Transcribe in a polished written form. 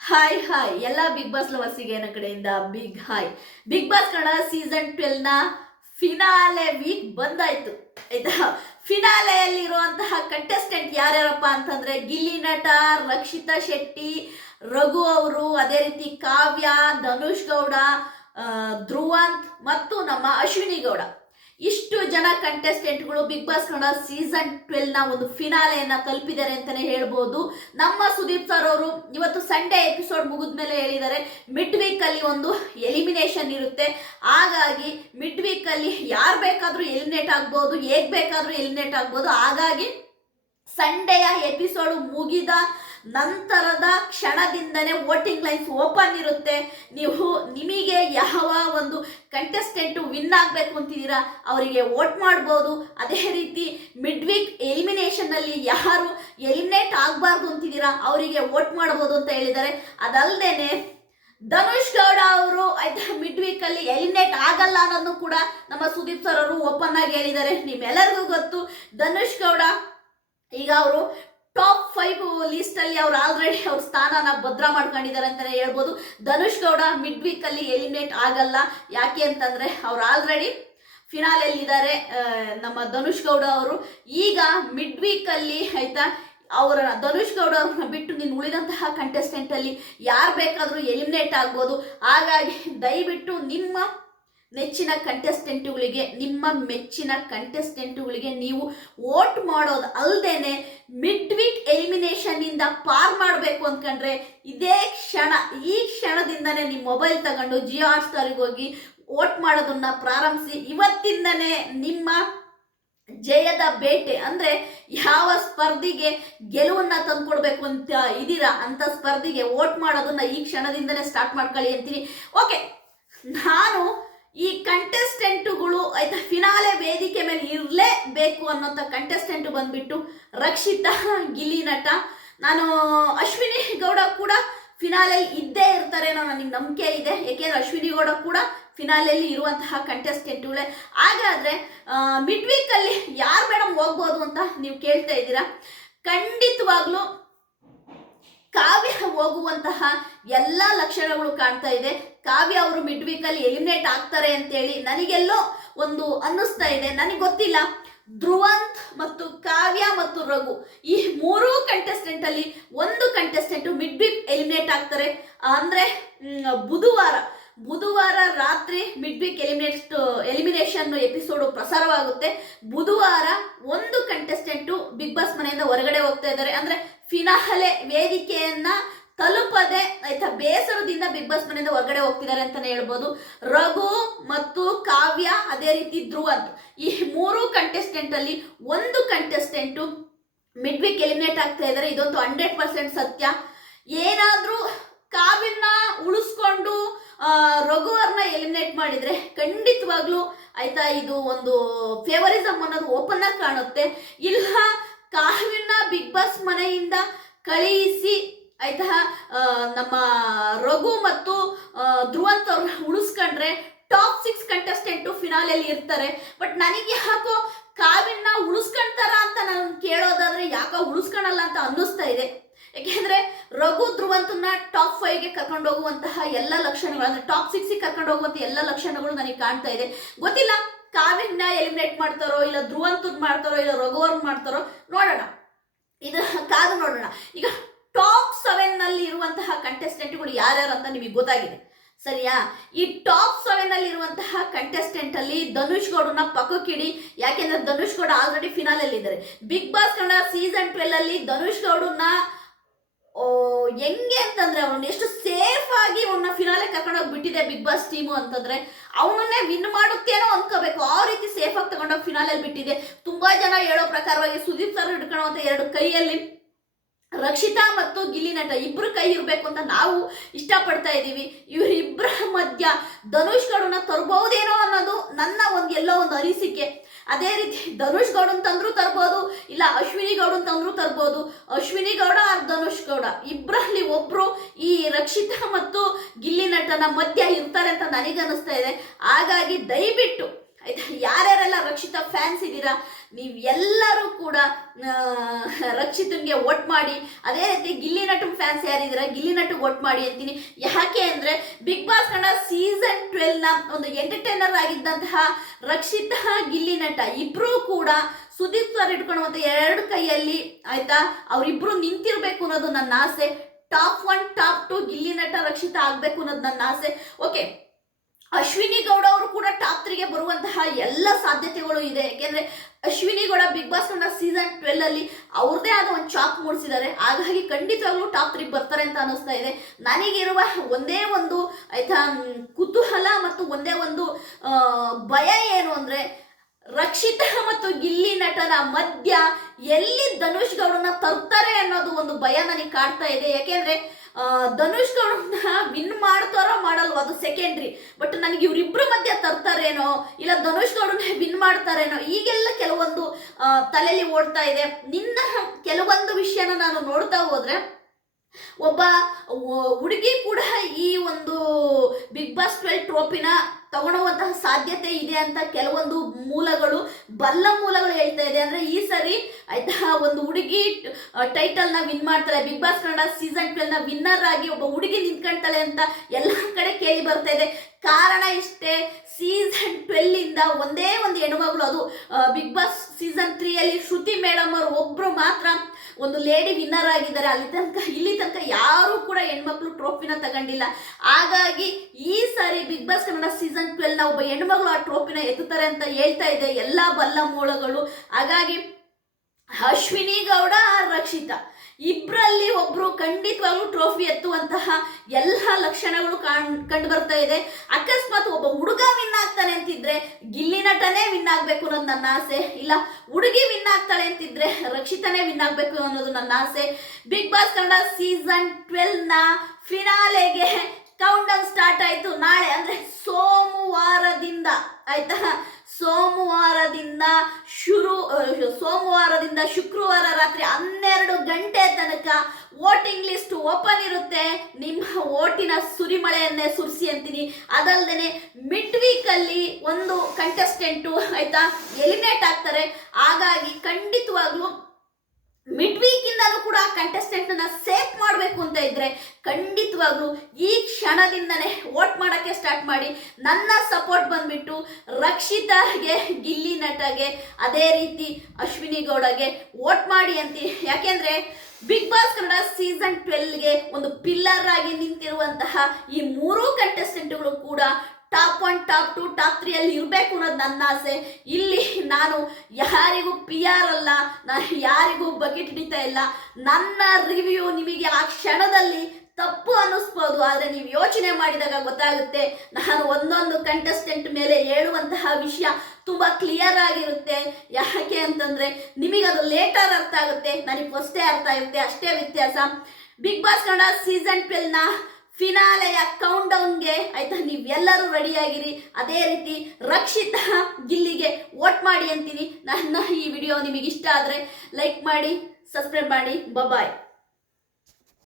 Hi hi ಎಲ್ಲ Bigg Boss ಲವರ್ಸಿಗೆ ನನ್ನ ಕಡೆಯಿಂದ big hi. Bigg Boss Kannada season 12 ನ ಫಿನಾಲೆ ವೀಕ್ ಬಂದಾಯ್ತು ಆಯ್ತಾ. ಫಿನಾಲೆಯಲ್ಲಿರುವಂತಹ ಕಂಟೆಸ್ಟೆಂಟ್ ಯಾರ್ಯಾರಪ್ಪ ಅಂತಂದ್ರೆ ಗಿಲ್ಲಿ ನಟ, ರಕ್ಷಿತಾ ಶೆಟ್ಟಿ, ರಘು ಅವರು, ಅದೇ ರೀತಿ ಕಾವ್ಯ, ಧನುಷ್ ಗೌಡ, ಧ್ರುವಂತ್ ಮತ್ತು ನಮ್ಮ ಅಶ್ವಿನಿ ಗೌಡ. ಇಷ್ಟು ಜನ ಕಂಟೆಸ್ಟೆಂಟ್ಗಳು ಬಿಗ್ ಬಾಸ್ ಕನ್ನಡ ಸೀಸನ್ 12 ನ ಒಂದು ಫಿನಾಲೆಯನ್ನ ತಲುಪಿದ್ದಾರೆ ಅಂತಾನೆ ಹೇಳ್ಬೋದು. ನಮ್ಮ ಸುದೀಪ್ ಸರ್ ಅವರು ಇವತ್ತು ಸಂಡೇ ಎಪಿಸೋಡ್ ಮುಗಿದ್ಮೇಲೆ ಹೇಳಿದ್ದಾರೆ ಮಿಡ್ ವೀಕ್ ಅಲ್ಲಿ ಒಂದು ಎಲಿಮಿನೇಷನ್ ಇರುತ್ತೆ, ಹಾಗಾಗಿ ಮಿಡ್ ವೀಕ್ ಅಲ್ಲಿ ಯಾರು ಬೇಕಾದ್ರೂ ಎಲಿಮಿನೇಟ್ ಆಗ್ಬೋದು, ಹೇಗ್ ಬೇಕಾದ್ರೂ ಎಲಿಮಿನೇಟ್ ಆಗ್ಬೋದು. ಹಾಗಾಗಿ ಸಂಡೆಯ ಎಪಿಸೋಡ್ ಮುಗಿದ ನಂತರದ ಕ್ಷಣದಿಂದನೇ ವೋಟಿಂಗ್ ಲೈನ್ಸ್ ಓಪನ್ ಇರುತ್ತೆ. ನೀವು ನಿಮಗೆ ಯಾವ ಒಂದು ಕಂಟೆಸ್ಟೆಂಟ್ ವಿನ್ ಆಗಬೇಕು ಅಂತಿದ್ದೀರಾ ಅವರಿಗೆ ವೋಟ್ ಮಾಡ್ಬೋದು. ಅದೇ ರೀತಿ ಮಿಡ್ ವೀಕ್ ಎಲಿಮಿನೇಷನ್ ಅಲ್ಲಿ ಯಾರು ಎಲಿಮಿನೇಟ್ ಆಗಬಾರ್ದು ಅಂತಿದ್ದೀರಾ ಅವರಿಗೆ ವೋಟ್ ಮಾಡ್ಬೋದು ಅಂತ ಹೇಳಿದ್ದಾರೆ. ಅದಲ್ಲದೇನೆ ಧನುಷ್ ಗೌಡ ಅವರು ಆಯ್ತಾ ಮಿಡ್ ವೀಕ್ ಅಲ್ಲಿ ಎಲಿಮಿನೇಟ್ ಆಗಲ್ಲ ಅನ್ನೋದನ್ನು ಕೂಡ ನಮ್ಮ ಸುದೀಪ್ ಸರ್ ಅವರು ಓಪನ್ ಆಗಿ ಹೇಳಿದ್ದಾರೆ. ನಿಮ್ಮೆಲ್ಲರಿಗೂ ಗೊತ್ತು ಧನುಷ್ ಗೌಡ ಈಗ ಅವರು ಟಾಪ್ 5 ಲಿಸ್ಟ್ ಅಲ್ಲಿ ಅವ್ರು ಆಲ್ರೆಡಿ ಅವ್ರ ಸ್ಥಾನನ ಭದ್ರ ಮಾಡ್ಕೊಂಡಿದ್ದಾರೆ ಅಂತಾನೆ ಹೇಳ್ಬೋದು. ಧನುಷ್ ಗೌಡ ಮಿಡ್ ವೀಕ್ ಅಲ್ಲಿ ಎಲಿಮಿನೇಟ್ ಆಗಲ್ಲ. ಯಾಕೆ ಅಂತಂದ್ರೆ ಅವ್ರು ಆಲ್ರೆಡಿ ಫಿನಾಲೆಯಲ್ಲಿ ಇದ್ದಾರೆ. ನಮ್ಮ ಧನುಷ್ ಗೌಡ ಅವರು ಈಗ ಮಿಡ್ ವೀಕ್ ಅಲ್ಲಿ ಆಯ್ತಾ ಅವರ ಧನುಷ್ ಗೌಡ ಅವ್ರನ್ನ ಬಿಟ್ಟು ನೀನು ಉಳಿದಂತಹ ಕಂಟೆಸ್ಟೆಂಟ್ ಅಲ್ಲಿ ಯಾರು ಬೇಕಾದ್ರೂ ಎಲಿಮಿನೇಟ್ ಆಗ್ಬೋದು. ಹಾಗಾಗಿ ದಯವಿಟ್ಟು ನಿಮ್ಮ ನೆಚ್ಚಿನ ಕಂಟೆಸ್ಟೆಂಟುಗಳಿಗೆ, ನಿಮ್ಮ ಮೆಚ್ಚಿನ ಕಂಟೆಸ್ಟೆಂಟುಗಳಿಗೆ ನೀವು ವೋಟ್ ಮಾಡೋದು ಅಲ್ಲದೇನೆ ಮಿಡ್ ವೀಕ್ ಎಲಿಮಿನೇಷನ್ ಇಂದ ಪಾರ್ ಮಾಡಬೇಕು ಅಂದ್ಕೊಂಡ್ರೆ ಇದೇ ಕ್ಷಣ, ಈ ಕ್ಷಣದಿಂದನೇ ನಿಮ್ಮ ಮೊಬೈಲ್ ತಗೊಂಡು ಜಿಯೋ ಹಾಟ್ಸ್ಟಾರಿಗೆ ಹೋಗಿ ವೋಟ್ ಮಾಡೋದನ್ನ ಪ್ರಾರಂಭಿಸಿ. ಇವತ್ತಿಂದನೇ ನಿಮ್ಮ ಜಯದ ಬೇಟೆ ಅಂದ್ರೆ ಯಾವ ಸ್ಪರ್ಧಿಗೆ ಗೆಲುವನ್ನ ತಂದ್ಕೊಡ್ಬೇಕು ಅಂತ ಇದೀರಾ ಅಂತ ಸ್ಪರ್ಧಿಗೆ ವೋಟ್ ಮಾಡೋದನ್ನ ಈ ಕ್ಷಣದಿಂದನೇ ಸ್ಟಾರ್ಟ್ ಮಾಡ್ಕೊಳ್ಳಿ ಅಂತೀನಿ. ಓಕೆ, ನಾನು ಈ ಕಂಟೆಸ್ಟೆಂಟುಗಳು ಆಯ್ತಾ ಫಿನಾಲೆ ವೇದಿಕೆ ಮೇಲೆ ಇರಲೇಬೇಕು ಅನ್ನೋಂಥ ಕಂಟೆಸ್ಟೆಂಟ್ ಬಂದ್ಬಿಟ್ಟು ರಕ್ಷಿತಾ, ಗಿಲ್ಲಿ ನಟ, ನಾನು ಅಶ್ವಿನಿ ಗೌಡ ಕೂಡ ಫಿನಾಲೆಯಲ್ಲಿ ಇದ್ದೇ ಇರ್ತಾರೆ ಅನ್ನೋ ನನಗೆ ನಂಬಿಕೆ ಇದೆ. ಯಾಕೆಂದ್ರೆ ಅಶ್ವಿನಿ ಗೌಡ ಕೂಡ ಫಿನಾಲೆಯಲ್ಲಿ ಇರುವಂತಹ ಕಂಟೆಸ್ಟೆಂಟ್ಗಳೇ. ಹಾಗಾದ್ರೆ ಮಿಡ್ ವೀಕ್ ಅಲ್ಲಿ ಯಾರು ಮೇಡಮ್ ಹೋಗ್ಬೋದು ಅಂತ ನೀವು ಕೇಳ್ತಾ ಇದ್ದೀರಾ. ಖಂಡಿತವಾಗ್ಲೂ ಕಾವ್ಯ ಹೋಗುವಂತಹ ಎಲ್ಲ ಲಕ್ಷಣಗಳು ಕಾಣ್ತಾ ಇದೆ. ಕಾವ್ಯ ಅವರು ಮಿಡ್ ವೀಕ್ ಅಲ್ಲಿ ಎಲಿಮಿನೇಟ್ ಆಗ್ತಾರೆ ಅಂತೇಳಿ ನನಗೆಲ್ಲೋ ಒಂದು ಅನ್ನಿಸ್ತಾ ಇದೆ. ನನಗೆ ಗೊತ್ತಿಲ್ಲ. ಧ್ರುವಂತ್ ಮತ್ತು ಕಾವ್ಯ ಮತ್ತು ರಘು ಈ ಮೂರೂ ಕಂಟೆಸ್ಟೆಂಟ್ ಅಲ್ಲಿ ಒಂದು ಕಂಟೆಸ್ಟೆಂಟ್ ಮಿಡ್ ವೀಕ್ ಎಲಿಮಿನೇಟ್ ಆಗ್ತಾರೆ. ಅಂದ್ರೆ ಬುಧವಾರ ರಾತ್ರಿ ಮಿಡ್ ವೀಕ್ ಎಲಿಮಿನೇಷನ್ ಎಪಿಸೋಡ್ ಪ್ರಸಾರವಾಗುತ್ತೆ. ಬುಧವಾರ ಒಂದು ಕಂಟೆಸ್ಟೆಂಟು ಬಿಗ್ ಬಾಸ್ ಮನೆಯಿಂದ ಹೊರಗಡೆ ಹೋಗ್ತಾ ಇದ್ದಾರೆ. ಅಂದ್ರೆ ಫಿನಾಲೆ ವೇದಿಕೆಯನ್ನ ತಲುಪದೆ ಆಯ್ತಾ ಬೇಸರದಿಂದ ಬಿಗ್ ಬಾಸ್ ಮನೆಯಿಂದ ಹೊರಗಡೆ ಹೋಗ್ತಿದ್ದಾರೆ ಅಂತಾನೆ ಹೇಳ್ಬೋದು. ರಘು ಮತ್ತು ಕಾವ್ಯ ಅದೇ ರೀತಿ ಧ್ರುವಂತ್ ಈ ಮೂರು ಕಂಟೆಸ್ಟೆಂಟ್ ಅಲ್ಲಿ ಒಂದು ಕಂಟೆಸ್ಟೆಂಟು ಮಿಡ್ ವೀಕ್ ಎಲಿಮಿನೇಟ್ ಆಗ್ತಾ ಇದ್ದಾರೆ. ಇದಂತೂ 100% ಸತ್ಯ. ಏನಾದ್ರೂ ಕಾವ್ಯನ ಉಳಿಸ್ಕೊಂಡು ರಘುವರ್ನ ಎಲಿಮಿನೇಟ್ ಮಾಡಿದ್ರೆ ಖಂಡಿತವಾಗ್ಲೂ ಆಯ್ತಾ ಇದು ಒಂದು ಫೇವರಿಸಮ್ ಅನ್ನೋದು ಓಪನ್ ಆಗಿ ಕಾಣುತ್ತೆ. ಇಲ್ಲ ಕಾವ್ಯನ ಬಿಗ್ ಬಾಸ್ ಮನೆಯಿಂದ ಕಳುಹಿಸಿ ಆಯ್ತಾ ನಮ್ಮ ರಘು ಮತ್ತು ಧ್ರುವಂತ್ ಅವ್ರನ್ನ ಉಳಿಸ್ಕೊಂಡ್ರೆ ಟಾಪ್ 6 ಕಂಟೆಸ್ಟೆಂಟು ಫಿನಾಲೆಯಲ್ಲಿ ಇರ್ತಾರೆ. ಬಟ್ ನನಗೆ ಯಾಕೋ ಕಾವ್ಯನ ಉಳಿಸ್ಕೊಂತಾರ ಅಂತ ನಾನು ಕೇಳೋದಾದ್ರೆ ಯಾಕೋ ಉಳಿಸ್ಕೊಳಲ್ಲ ಅಂತ ಅನ್ನಿಸ್ತಾ ಇದೆ. ಯಾಕೆಂದ್ರೆ ರಘು ಧ್ರುವಂತನ್ನ ಟಾಪ್ 5ಗೆ ಕರ್ಕೊಂಡು ಹೋಗುವಂತಹ ಎಲ್ಲ ಲಕ್ಷಣಗಳು ಅಂದ್ರೆ ಟಾಪ್ 6ಗೆ ಕರ್ಕೊಂಡು ಹೋಗುವಂತ ಎಲ್ಲ ಲಕ್ಷಣಗಳು ನನಗೆ ಕಾಣ್ತಾ ಇದೆ. ಗೊತ್ತಿಲ್ಲ ಕಾವ್ಯನ ಎಲಿಮಿನೇಟ್ ಮಾಡ್ತಾರೋ ಇಲ್ಲ ಧ್ರುವಂತ್ ಮಾಡ್ತಾರೋ ಇಲ್ಲ ರಘುವರ್ನ್ ಮಾಡ್ತಾರೋ ನೋಡೋಣ, ಇದು ಕಾದು ನೋಡೋಣ. ಈಗ ಟಾಪ್ 7 ನಲ್ಲಿ ಇರುವಂತಹ ಕಂಟೆಸ್ಟೆಂಟ್ಗಳು ಯಾರ್ಯಾರು ಅಂತ ನಿಮಗೆ ಗೊತ್ತಾಗಿದೆ ಸರಿಯಾ. ಈ ಟಾಪ್ 7 ಅಲ್ಲಿ ಇರುವಂತಹ ಕಂಟೆಸ್ಟೆಂಟ್ ಅಲ್ಲಿ ಧನುಷ್ ಗೌಡನ ಪಕ್ಕಕ್ಕಿಡಿ. ಯಾಕೆಂದ್ರೆ ಧನುಷ್ ಗೌಡ ಆಲ್ರೆಡಿ ಫಿನಾಲೆಯಲ್ಲಿ ಇದ್ದಾರೆ. ಬಿಗ್ ಬಾಸ್ ಕನ್ನಡ ಸೀಸನ್ 12 ಅಲ್ಲಿ ಧನುಷ್ ಗೌಡನ್ನ ಹೆಂಗೆ ಅಂತಂದ್ರೆ ಅವನ್ನ ಎಷ್ಟು ಸೇಫ್ ಆಗಿ ಅವನ್ನ ಫಿನಾಲೆ ಕರ್ಕೊಂಡೋಗಿ ಬಿಟ್ಟಿದೆ ಬಿಗ್ ಬಾಸ್ ಟೀಮು ಅಂತಂದ್ರೆ ಅವನನ್ನೇ ವಿನ್ ಮಾಡುತ್ತೇನೋ ಅನ್ಕೋಬೇಕು. ಆ ರೀತಿ ಸೇಫ್ ಆಗಿ ತಗೊಂಡೋಗಿ ಫಿನಾಲೆಯಲ್ಲಿ ಬಿಟ್ಟಿದೆ. ತುಂಬಾ ಜನ ಹೇಳೋ ಪ್ರಕಾರವಾಗಿ ಸುದೀಪ್ ಸರ್ ಹಿಡ್ಕೊಳ್ಳುವಂತ 2 ಕೈಯಲ್ಲಿ ರಕ್ಷಿತಾ ಮತ್ತು ಗಿಲ್ಲಿ ನಟ ಇಬ್ರು ಕೈ ಇರಬೇಕು ಅಂತ ನಾವು ಇಷ್ಟಪಡ್ತಾ ಇದ್ದೀವಿ. ಇವರಿಬ್ಬರ ಮಧ್ಯ ಧನುಷ್ ಗೌಡನ ತರಬಹುದೇನೋ ಅನ್ನೋದು ನನ್ನ ಎಲ್ಲೋ ಒಂದು ಅನಿಸಿಕೆ. ಅದೇ ರೀತಿ ಧನುಷ್ ಗೌಡನ್ ತಂದ್ರು ತರ್ಬೋದು, ಇಲ್ಲ ಅಶ್ವಿನಿ ಗೌಡನ್ ತಂದ್ರು ತರ್ಬೋದು. ಅಶ್ವಿನಿ ಗೌಡ ಆರ್ ಧನುಷ್ ಗೌಡ ಇಬ್ಬರಲ್ಲಿ ಒಬ್ರು ಈ ರಕ್ಷಿತಾ ಮತ್ತು ಗಿಲ್ಲಿ ನಟನ ಮಧ್ಯ ಇರ್ತಾರೆ ಅಂತ ನನಗನ್ನಿಸ್ತಾ ಇದೆ. ಹಾಗಾಗಿ ದಯವಿಟ್ಟು ಆಯ್ತಾ ಯಾರ್ಯಾರೆಲ್ಲ ರಕ್ಷಿತಾ ಫ್ಯಾನ್ಸ್ ಇದ್ದೀರಾ ನೀವು ಎಲ್ಲರೂ ಕೂಡ ರಕ್ಷಿತನ್ಗೆ ವೋಟ್ ಮಾಡಿ. ಅದೇ ರೀತಿ ಗಿಲ್ಲಿ ನಟನ್ ಫ್ಯಾನ್ಸ್ ಯಾರಿದ್ದೀರಾ ಗಿಲ್ಲಿ ನಟಿಗೆ ವೋಟ್ ಮಾಡಿ ಅಂತೀನಿ. ಯಾಕೆ ಅಂದ್ರೆ ಬಿಗ್ ಬಾಸ್ ಕನ್ನಡ ಸೀಸನ್ 12ನ ಒಂದು ಎಂಟರ್ಟೈನರ್ ಆಗಿದ್ದಂತಹ ರಕ್ಷಿತಾ ಗಿಲ್ಲಿ ನಟ ಇಬ್ರು ಕೂಡ ಸುದೀಪ್ ಸರ್ ಇಟ್ಕೊಳ್ಳುವಂತ ಎರಡು ಕೈಯಲ್ಲಿ ಆಯ್ತಾ ಅವರಿಬ್ರು ನಿಂತಿರ್ಬೇಕು ಅನ್ನೋದು ನನ್ನ ಆಸೆ. ಟಾಪ್ 1 ಟಾಪ್ 2 ಗಿಲ್ಲಿ ನಟ ರಕ್ಷಿತಾ ಆಗ್ಬೇಕು ಅನ್ನೋದು ನನ್ನ ಆಸೆ. ಓಕೆ, ಅಶ್ವಿನಿ ಗೌಡ ಅವರು ಕೂಡ ಟಾಪ್ 3ಗೆ ಬರುವಂತಹ ಎಲ್ಲ ಸಾಧ್ಯತೆಗಳು ಇದೆ. ಯಾಕೆಂದ್ರೆ Ashwini Gowda Bigg Boss Kannada season 12 ಅಲ್ಲಿ ಅವ್ರದೇ ಆದ ಒಂದು ಚಾಪ್ ಮೂಡಿಸಿದ್ದಾರೆ. ಹಾಗಾಗಿ ಖಂಡಿತವಾಗ್ಲೂ ಟಾಪ್ 3 ಬರ್ತಾರೆ ಅಂತ ಅನಿಸ್ತಾ ಇದೆ. ನನಗಿರುವ ಒಂದೇ ಒಂದು ಆಯ್ತಾ ಕುತೂಹಲ ಮತ್ತು ಒಂದೇ ಒಂದು ಭಯ ಏನು ಅಂದ್ರೆ ರಕ್ಷಿತಾ ಮತ್ತು ಗಿಲ್ಲಿ ನಟನ ಮಧ್ಯ ಎಲ್ಲಿ ಧನುಷ್ ಗೌಡನ ತರ್ತಾರೆ ಅನ್ನೋದು ಒಂದು ಭಯ ನನಗೆ ಕಾಡ್ತಾ ಇದೆ. ಯಾಕೆಂದ್ರೆ ಧನುಷ್ ಗೌಡನ ವಿನ್ ಮಾಡ್ತಾರೋ ಮಾಡಲ್ವೋ ಅದು ಸೆಕೆಂಡ್ರಿ, ಬಟ್ ನನಗೆ ಇವರಿಬ್ರು ಮಧ್ಯ ತರ್ತಾರೇನೋ ಇಲ್ಲ ಧನುಷ್ ಗೌಡನ ವಿನ್ ಮಾಡ್ತಾರೇನೋ ಈಗೆಲ್ಲ ಕೆಲವೊಂದು ತಲೆಯಲ್ಲಿ ಓಡ್ತಾ ಇದೆ. ನಿನ್ನ ಕೆಲವೊಂದು ವಿಷಯನ ನಾನು ನೋಡ್ತಾ ಹೋದ್ರೆ ಒಬ್ಬ ಹುಡುಗಿ ಕೂಡ ಈ ಒಂದು ಬಿಗ್ ಬಾಸ್ 12 ಟ್ರೋಫಿನ ತಗೊಳ್ಳುವಂತಹ ಸಾಧ್ಯತೆ ಇದೆ ಅಂತ ಕೆಲವೊಂದು ಮೂಲಗಳು ಹೇಳ್ತಾ ಇದೆ. ಅಂದ್ರೆ ಈ ಸರಿ ಆಯ್ತಾ ಒಂದು ಹುಡುಗಿ ಟೈಟಲ್ ನ ವಿನ್ ಮಾಡ್ತಾಳೆ, ಬಿಗ್ ಬಾಸ್ ಕನ್ನಡ ಸೀಸನ್ 12 ನ ವಿನ್ನರ್ ಆಗಿ ಒಬ್ಬ ಹುಡುಗಿ ನಿಂತ್ಕೊಂತಾಳೆ ಅಂತ ಎಲ್ಲ ಕಡೆ ಕೇಳಿ ಬರ್ತಾ ಇದೆ. ಕಾರಣ ಇಷ್ಟೇ, ಸೀಸನ್ 12 ಇಂದ ಒಂದೇ ಒಂದು ಹೆಣ್ಮಗಳು, ಅದು ಬಿಗ್ ಬಾಸ್ ಸೀಸನ್ 3 ಅಲ್ಲಿ ಶ್ರುತಿ ಮೇಡಮ್ ಅವರು ಒಬ್ರು ಮಾತ್ರ ಒಂದು ಲೇಡಿ ವಿನ್ನರ್ ಆಗಿದ್ದಾರೆ. ಇಲ್ಲಿ ತನಕ ಯಾರು ಕೂಡ ಹೆಣ್ಮಕ್ಳು ಟ್ರೋಫಿನ ತಗೊಂಡಿಲ್ಲ. ಹಾಗಾಗಿ ಈ ಸಾರಿ ಬಿಗ್ ಬಾಸ್ ಕನ್ನಡ ಸೀಸನ್ 12 ನ ಒಬ್ಬ ಹೆಣ್ಮಗಳು ಆ ಟ್ರೋಫಿನ ಎತ್ತುತ್ತಾರೆ ಅಂತ ಹೇಳ್ತಾ ಇದೆ ಎಲ್ಲಾ ಬಲ್ಲ ಮೂಲಗಳು. ಹಾಗಾಗಿ ಅಶ್ವಿನಿ ಗೌಡ ರಕ್ಷಿತಾ ಇಬ್ಬರಲ್ಲಿ ಒಬ್ರು ಖಂಡಿತವಾಗ್ಲೂ ಟ್ರೋಫಿ ಎತ್ತುವಂತಹ ಎಲ್ಲ ಲಕ್ಷಣಗಳು ಕಂಡು ಬರ್ತಾ ಇದೆ. ಅಕಸ್ಮಾತ್ ಒಬ್ಬ ಹುಡುಗ ವಿನ್ ಆಗ್ತಾನೆ ಅಂತಿದ್ರೆ ಗಿಲ್ಲಿ ನಟನೇ ವಿನ್ ಆಗ್ಬೇಕು ಅನ್ನೋದು ನನ್ನ ಆಸೆ, ಇಲ್ಲ ಹುಡುಗಿ ವಿನ್ ಆಗ್ತಾಳೆ ಅಂತಿದ್ರೆ ರಕ್ಷಿತಾನೇ ವಿನ್ ಆಗ್ಬೇಕು ಅನ್ನೋದು ನನ್ನ ಆಸೆ. ಬಿಗ್ ಬಾಸ್ ಕನ್ನಡ ಸೀಸನ್ 12 ನ ಫಿನಾಲೆಗೆ ಕೌಂಟ್ ಡೌನ್ ಸ್ಟಾರ್ಟ್ ಆಯ್ತು. ನಾಳೆ ಅಂದ್ರೆ ಸೋಮವಾರದಿಂದ ಆಯ್ತಾ, ಸೋಮವಾರದಿಂದ ಶುಕ್ರವಾರ ರಾತ್ರಿ 12 ಗಂಟೆ ತನಕ ವೋಟಿಂಗ್ ಲಿಸ್ಟ್ ಓಪನ್ ಇರುತ್ತೆ. ನಿಮ್ಮ ವೋಟಿನ ಸುರಿಮಳೆಯನ್ನೇ ಸುರಿಸಿ ಅಂತೀನಿ. ಅದಲ್ಲದೆ ಮಿಡ್ ವೀಕ್ ಅಲ್ಲಿ ಒಂದು ಕಂಟೆಸ್ಟೆಂಟು ಆಯ್ತಾ ಎಲಿಮಿನೇಟ್ ಆಗ್ತಾರೆ. ಹಾಗಾಗಿ ಖಂಡಿತವಾಗ್ಲೂ ಮಿಡ್ ವೀಕ್ ಇಂದಲೂ ಕೂಡ ಕಂಟೆಸ್ಟೆಂಟ್ ನ ಸೇಫ್ ಮಾಡಬೇಕು ಅಂತ ಇದ್ರೆ ಖಂಡಿತವಾಗ್ಲೂ ಈ ಕ್ಷಣದಿಂದನೇ ವೋಟ್ ಮಾಡಕ್ಕೆ ಸ್ಟಾರ್ಟ್ ಮಾಡಿ. ನನ್ನ ಸಪೋರ್ಟ್ ಬಂದ್ಬಿಟ್ಟು ರಕ್ಷಿತಾಗೆ, ಗಿಲ್ಲಿ ನಟಗೆ, ಅದೇ ರೀತಿ ಅಶ್ವಿನಿ ಗೌಡಗೆ ವೋಟ್ ಮಾಡಿ ಅಂತೀನಿ. ಯಾಕೆಂದ್ರೆ ಬಿಗ್ ಬಾಸ್ ಕನ್ನಡ ಸೀಸನ್ 12ಗೆ ಒಂದು ಪಿಲ್ಲರ್ ಆಗಿ ನಿಂತಿರುವಂತಹ ಈ ಮೂರೂ ಕಂಟೆಸ್ಟೆಂಟ್ಗಳು ಕೂಡ ಟಾಪ್ 1 ಟಾಪ್ 2 ಟಾಪ್ 3 ಅಲ್ಲಿ ಇರಬೇಕು ಅನ್ನೋದು ನನ್ನ ಆಸೆ. ಇಲ್ಲಿ ನಾನು ಯಾರಿಗೂ PR ಅಲ್ಲ, ನಾನು ಯಾರಿಗೂ ಬಕೆಟ್ ಹಿಡಿತಾ ಇಲ್ಲ. ನನ್ನ ರಿವ್ಯೂ ನಿಮಗೆ ಆ ಕ್ಷಣದಲ್ಲಿ ತಪ್ಪು ಅನ್ನಿಸ್ಬೋದು, ಆದರೆ ನೀವು ಯೋಚನೆ ಮಾಡಿದಾಗ ಗೊತ್ತಾಗುತ್ತೆ. ನಾನು ಒಂದೊಂದು ಕಂಟೆಸ್ಟೆಂಟ್ ಮೇಲೆ ಹೇಳುವಂತಹ ವಿಷಯ ತುಂಬ ಕ್ಲಿಯರ್ ಆಗಿರುತ್ತೆ. ಯಾಕೆ ಅಂತಂದ್ರೆ ನಿಮಗದು ಲೇಟರ್ ಅರ್ಥ ಆಗುತ್ತೆ, ನನಗೆ ಫಸ್ಟೇ ಅರ್ಥ ಆಗುತ್ತೆ, ಅಷ್ಟೇ ವ್ಯತ್ಯಾಸ. ಬಿಗ್ ಬಾಸ್ ಕನ್ನಡ ಸೀಸನ್ 12 ನ ಫಿನಾಲೆಯ ಕೌಂಟ್ ಡೌನ್ಗೆ ಆಯ್ತಾ ನೀವೆಲ್ಲರೂ ರೆಡಿಯಾಗಿರಿ. ಅದೇ ರೀತಿ ರಕ್ಷಿತಾ ಗಿಲ್ಲಿಗೆ ವೋಟ್ ಮಾಡಿ ಅಂತೀನಿ. ನನ್ನ ಈ ವಿಡಿಯೋ ನಿಮಗೆ ಇಷ್ಟ ಆದರೆ ಲೈಕ್ ಮಾಡಿ, ಸಬ್ಸ್ಕ್ರೈಬ್ ಮಾಡಿ. ಬಾಯ್.